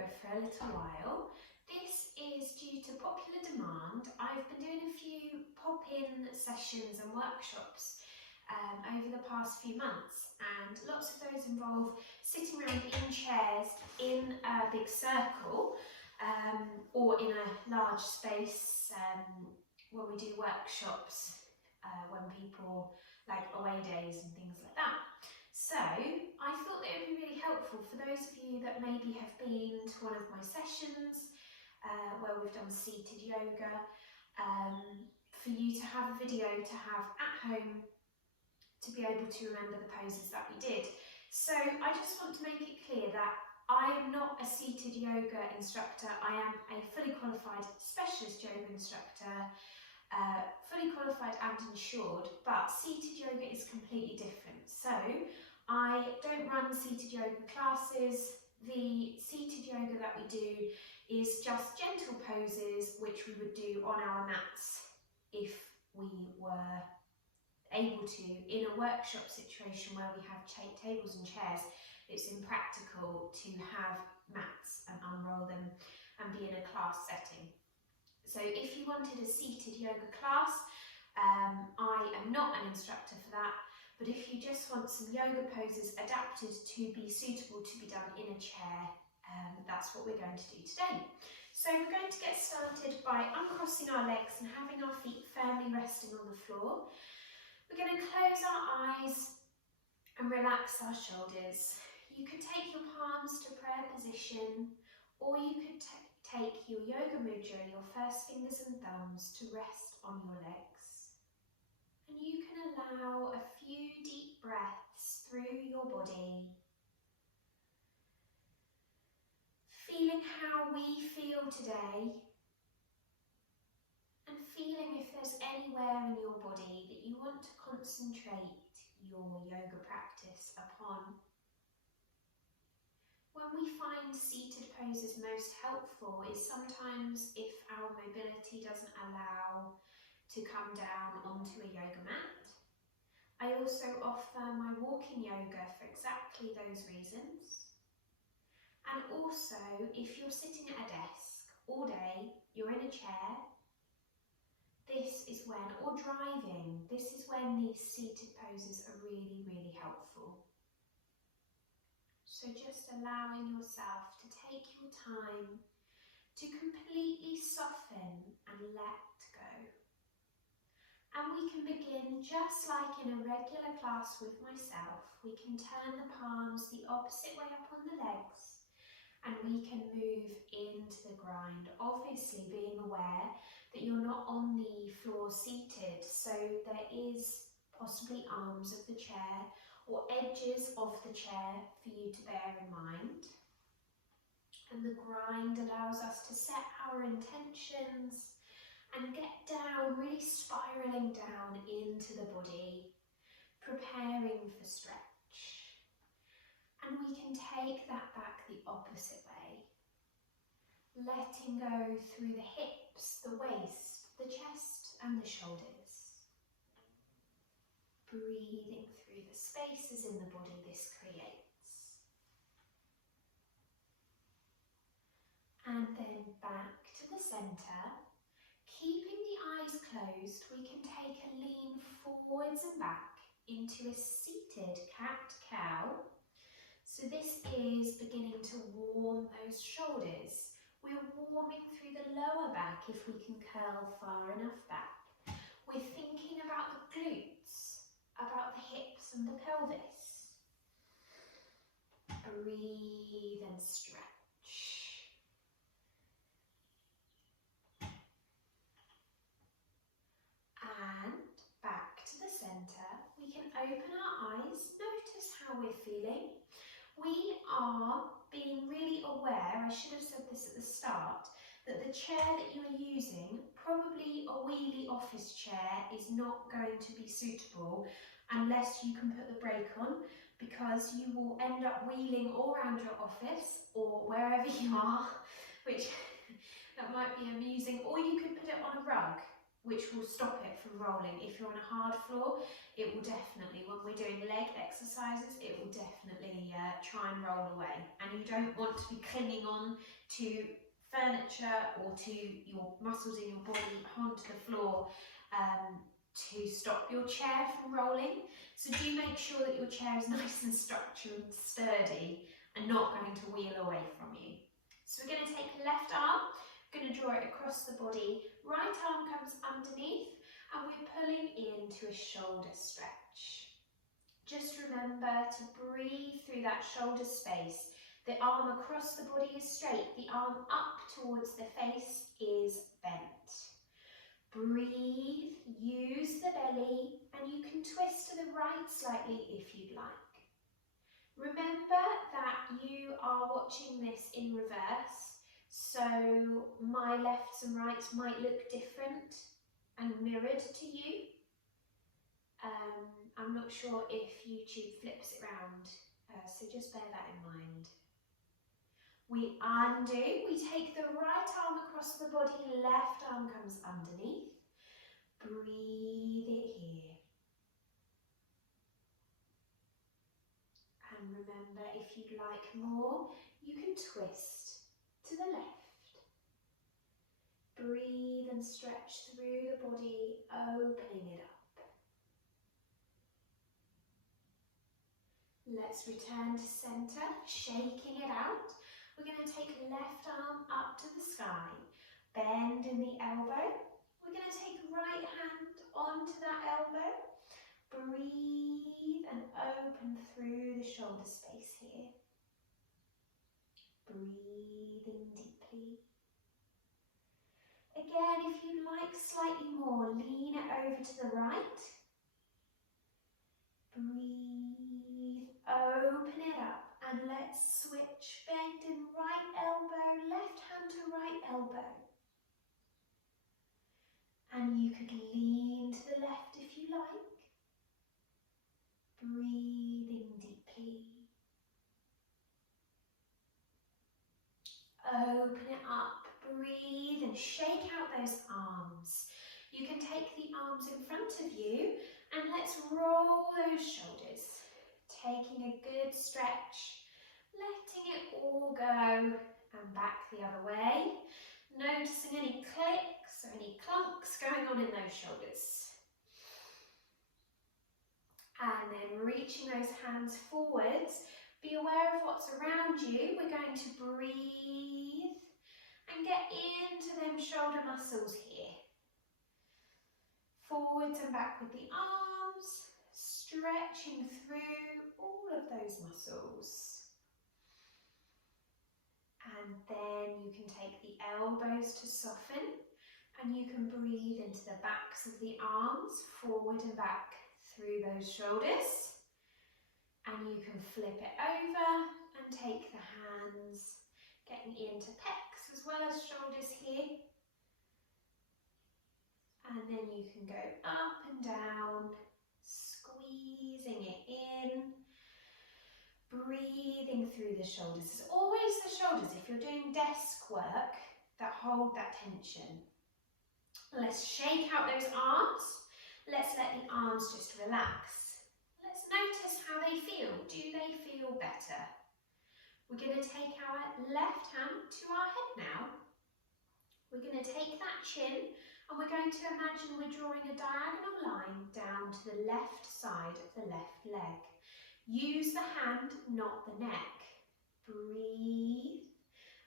yoga for a little while. This is due to popular demand. I've been doing a few pop-in sessions and workshops over the past few months, and lots of those involve sitting around in chairs in a big circle or in a large space when we do workshops, when people like away days and things like that. So I thought that it would be really helpful for those of you that maybe have been to one of my sessions where we've done seated yoga, for you to have a video to have at home to be able to remember the poses that we did. So I just want to make it clear that I am not a seated yoga instructor. I am a fully qualified specialist yoga instructor, fully qualified and insured, but seated yoga is completely different. So I don't run seated yoga classes. The seated yoga that we do is just gentle poses which we would do on our mats if we were able to. In a workshop situation where we have tables and chairs, it's impractical to have mats and unroll them and be in a class setting. So if you wanted a seated yoga class, I am not an instructor for that, but if you just want some yoga poses adapted to be suitable to be done in a chair, that's what we're going to do today. So we're going to get started by uncrossing our legs and having our feet firmly resting on the floor. We're going to close our eyes and relax our shoulders. You could take your palms to prayer position, or you could take your yoga mudra, your first fingers and thumbs, to rest on your legs. And you can allow a few deep breaths through your body, feeling how we feel today, and feeling if there's anywhere in your body that you want to concentrate your yoga practice upon. When we find seated poses most helpful is sometimes if our mobility doesn't allow to come down onto a yoga mat. I also offer my walking yoga for exactly those reasons. And also, if you're sitting at a desk all day, you're in a chair, this is when, or driving, this is when these seated poses are really, really helpful. So just allowing yourself to take your time to completely soften and let go. And we can begin just like in a regular class with myself. We can turn the palms the opposite way up on the legs, and we can move into the grind, obviously being aware that you're not on the floor seated, so there is possibly arms of the chair or edges of the chair for you to bear in mind. And the grind allows us to set our intentions and get down, really spiralling down into the body, preparing for stretch. And we can take that back the opposite way, letting go through the hips, the waist, the chest and the shoulders. Breathing through the spaces in the body this creates. And then back to the centre. Keeping the eyes closed, we can take a lean forwards and back into a seated cat-cow. So this is beginning to warm those shoulders. We're warming through the lower back if we can curl far enough back. We're thinking about the glutes, about the hips and the pelvis. Breathe and stretch. And back to the centre. We can open our eyes, notice how we're feeling. We are being really aware, I should have said this at the start, that the chair that you are using, probably a wheelie office chair, is not going to be suitable unless you can put the brake on, because you will end up wheeling all around your office or wherever you are, which that might be amusing, or you could put it on a rug. which will stop it from rolling. If you're on a hard floor, it will definitely, when we're doing leg exercises, it will definitely try and roll away. And you don't want to be clinging on to furniture or to your muscles in your body onto the floor to stop your chair from rolling. So do make sure that your chair is nice and structured and sturdy and not going to wheel away from you. So we're going to take the left arm, going to draw it across the body, right arm comes underneath and we're pulling into a shoulder stretch. Just remember to breathe through that shoulder space. The arm across the body is straight, the arm up towards the face is bent. Breathe, use the belly, and you can twist to the right slightly if you'd like. Remember that you are watching this in reverse, so my lefts and rights might look different and mirrored to you. I'm not sure if YouTube flips it round, so just bear that in mind. We undo, we take the right arm across the body, left arm comes underneath. Breathe it here. And remember, if you'd like more, you can twist to the left. Breathe and stretch through the body, opening it up. Let's return to centre, shaking it out. We're going to take left arm up to the sky, bend in the elbow. We're going to take right hand onto that elbow. Breathe and open through the shoulder space here. Breathing deeply. Again, if you like slightly more, lean it over to the right. Breathe, open it up, and let's switch. Bend in right elbow, left hand to right elbow. And you could lean to the left if you like. Breathing deeply. Open it up, breathe and shake out those arms. You can take the arms in front of you and let's roll those shoulders. Taking a good stretch, letting it all go and back the other way. Noticing any clicks or any clunks going on in those shoulders. And then reaching those hands forwards, be aware of what's around you. We're going to breathe and get into them shoulder muscles here. Forwards and back with the arms, stretching through all of those muscles. And then you can take the elbows to soften and you can breathe into the backs of the arms, forward and back through those shoulders. And you can flip it over and take the hands, getting into pecs as well as shoulders here. And then you can go up and down, squeezing it in, breathing through the shoulders. It's always the shoulders, if you're doing desk work, that hold that tension. Let's shake out those arms. Let's let the arms just relax. Let's notice how they feel. Do they feel better? We're going to take our left hand to our head now. We're going to take that chin and we're going to imagine we're drawing a diagonal line down to the left side of the left leg. Use the hand, not the neck. Breathe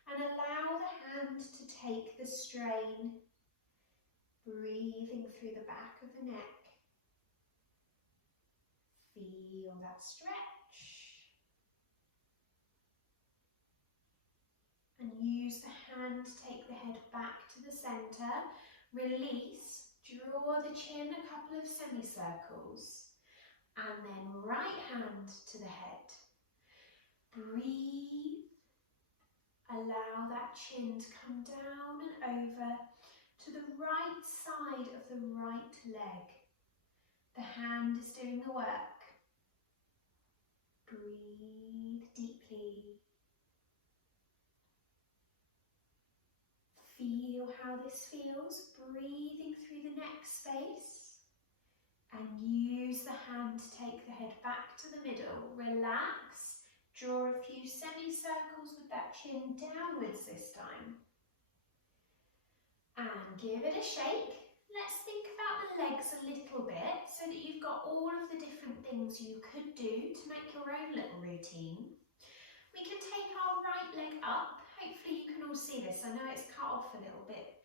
and allow the hand to take the strain. Breathing through the back of the neck. Feel that stretch. And use the hand to take the head back to the centre. Release, draw the chin a couple of semicircles. And then right hand to the head. Breathe. Allow that chin to come down and over to the right side of the right leg. The hand is doing the work. Breathe deeply. Feel how this feels, breathing through the neck space. And use the hand to take the head back to the middle. Relax, draw a few semicircles with that chin downwards this time. And give it a shake. Let's think about the legs a little bit so that you've got all of the different things you could do to make your own little routine. We can take our right leg up. Hopefully you can all see this. I know it's cut off a little bit,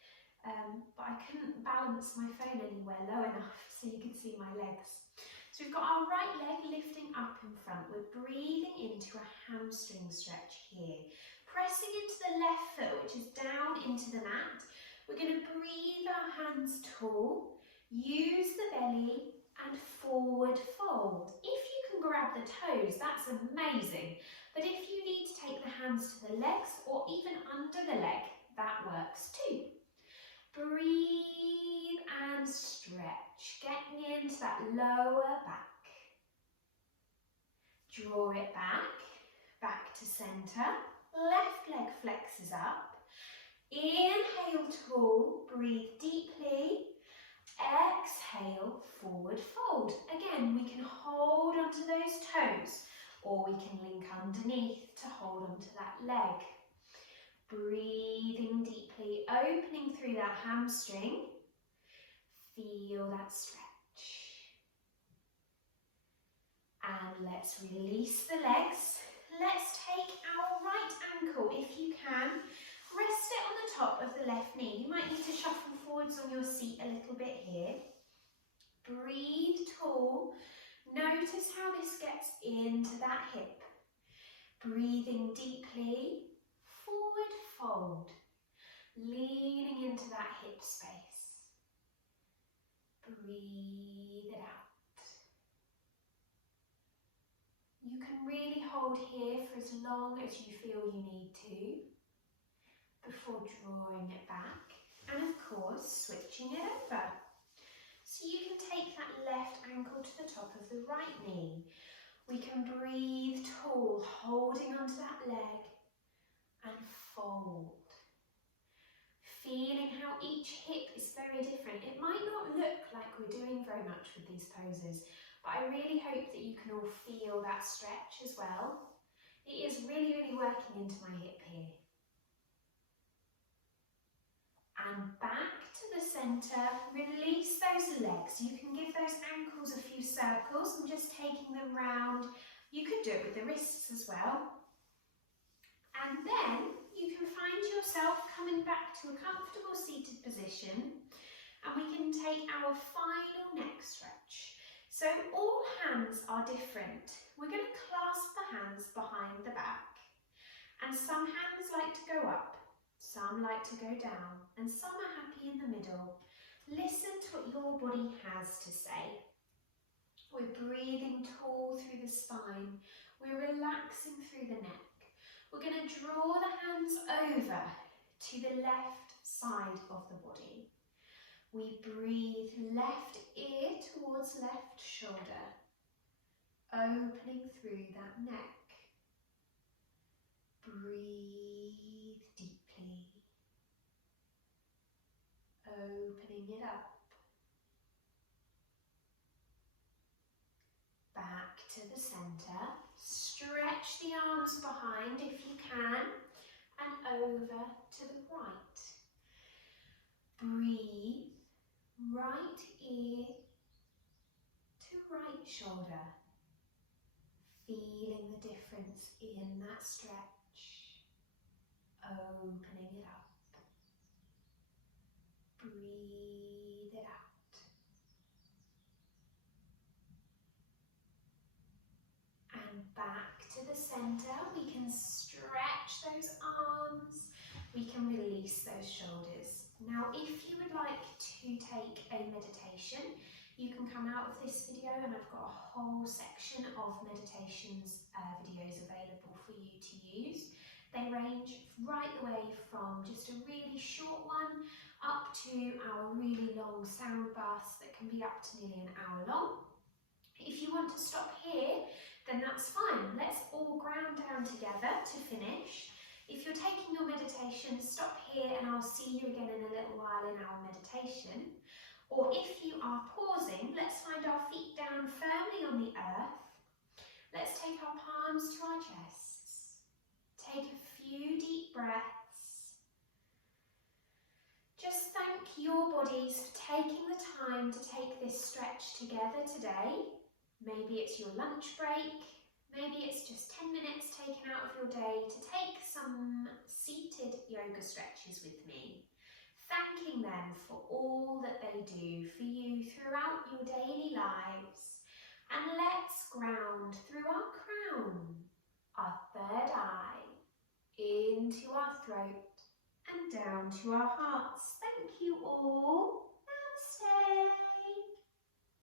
but I couldn't balance my phone anywhere low enough so you can see my legs. So we've got our right leg lifting up in front. We're breathing into a hamstring stretch here. Pressing into the left foot, which is down into the mat. We're going to breathe our hands tall, use the belly and forward fold. If you can grab the toes, that's amazing. But if you need to take the hands to the legs or even under the leg, that works too. Breathe and stretch, getting into that lower back. Draw it back to centre. Left leg flexes up. Inhale tall, breathe deeply. Exhale, forward fold. Again, we can hold onto those toes or we can link underneath to hold onto that leg. Breathing deeply, opening through that hamstring. Feel that stretch. And let's release the legs. Let's take our right ankle, if you can. Rest it on the top of the left knee. You might need to shuffle forwards on your seat a little bit here. Breathe tall. Notice how this gets into that hip. Breathing deeply. Forward fold. Leaning into that hip space. Breathe it out. You can really hold here for as long as you feel you need to, before drawing it back and of course switching it over. So you can take that left ankle to the top of the right knee. We can breathe tall, holding onto that leg and fold. Feeling how each hip is very different. It might not look like we're doing very much with these poses, but I really hope that you can all feel that stretch as well. It is really, really working into my hip here. And back to the centre, release those legs. You can give those ankles a few circles and just taking them round. You could do it with the wrists as well. And then you can find yourself coming back to a comfortable seated position and we can take our final neck stretch. So all hands are different. We're going to clasp the hands behind the back. And some hands like to go up. Some like to go down and some are happy in the middle. Listen to what your body has to say. We're breathing tall through the spine. We're relaxing through the neck. We're going to draw the hands over to the left side of the body. We breathe left ear towards left shoulder, opening through that neck. Breathe deeply, opening it up. Back to the centre. Stretch the arms behind if you can, and over to the right. Breathe, right ear to right shoulder. Feeling the difference in that stretch. Opening it up. Breathe it out. And back to the centre. We can stretch those arms. We can release those shoulders. Now, if you would like to take a meditation, you can come out of this video and I've got a whole section of meditations videos available for you to use. They range right the way from just a really short one up to our really long sound baths that can be up to nearly an hour long. If you want to stop here, then that's fine. Let's all ground down together to finish. If you're taking your meditation, stop here and I'll see you again in a little while in our meditation. Or if you are pausing, let's find our feet down firmly on the earth. Let's take our palms to our chests. Take a few deep breaths. Just thank your bodies for taking the time to take this stretch together today. Maybe it's your lunch break, maybe it's just 10 minutes taken out of your day to take some seated yoga stretches with me. Thanking them for all that they do for you throughout your daily lives. And let's ground through our crown, our third eye, into our throat and down to our hearts. Thank you all.